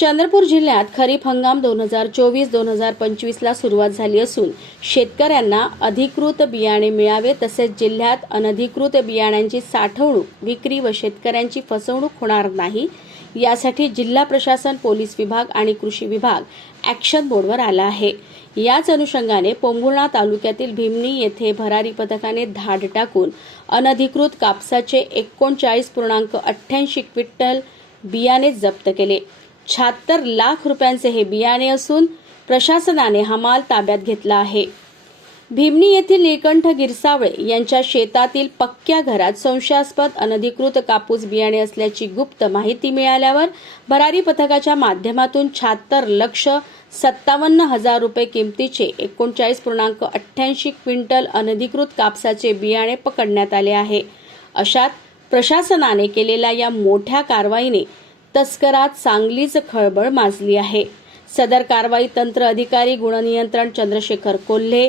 चंद्रपूर जिल्ह्यात खरीप हंगाम दोन हजार चोवीस दोन हजार पंचवीसला सुरुवात झाली असून शेतकऱ्यांना अधिकृत बियाणे मिळावे तसेच जिल्ह्यात अनधिकृत बियाण्यांची साठवणूक विक्री व शेतकऱ्यांची फसवणूक होणार नाही. यासाठी जिल्हा प्रशासन पोलीस विभाग आणि कृषी विभाग ॲक्शन मोडवर आला आहे. याच अनुषंगाने पोंभुर्णा तालुक्यातील भीमनी येथे भरारी पथकाने धाड टाकून अनधिकृत कापसाचे एकोणचाळीस पूर्णांक अठ्ठ्याऐंशी क्विंटल बियाणे जप्त केले. शहात्तर लाख रुपयांचे हे बियाणे असून प्रशासनाने हा माल ताब्यात घेतला आहे. भीमनी येथील निळकंठ गिरसावळे यांच्या शेतातील पक्क्या घरात संशयास्पद अनधिकृत कापूस बियाणे असल्याची गुप्त माहिती मिळाल्यावर भरारी पथकाच्या माध्यमातून शहात्तर लक्ष सत्तावन्न हजार रुपये किमतीचे एकोणचाळीस पूर्णांक अठ्ठ्याऐंशी क्विंटल अनधिकृत कापसाचे बियाणे पकडण्यात आले आहे. अशात प्रशासनाने केलेल्या या मोठ्या कारवाईने तस्करात चांगलीच खळबळ माजली आहे. सदर कारवाई तंत्र अधिकारी गुणनियंत्रण चंद्रशेखर कोल्हे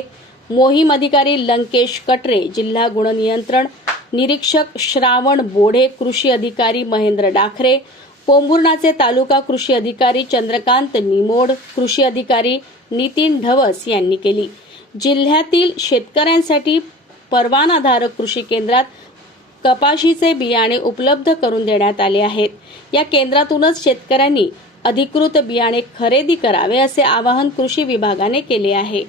मोहीम अधिकारी लंकेश कटरे जिल्हा गुणनियंत्रण निरीक्षक श्रावण बोढे कृषी अधिकारी महेंद्र डाखरे पोंभुर्णाचे तालुका कृषी अधिकारी चंद्रकांत निमोड कृषी अधिकारी नितीन ढवस यांनी केली. जिल्ह्यातील शेतकऱ्यांसाठी परवानाधारक कृषी केंद्रात कपाशीचे बियाणे उपलब्ध करून देण्यात आले आहेत. या केंद्रातूनच शेतकऱ्यांनी अधिकृत बियाणे खरेदी करावे असे आवाहन कृषी विभागाने केले आहे.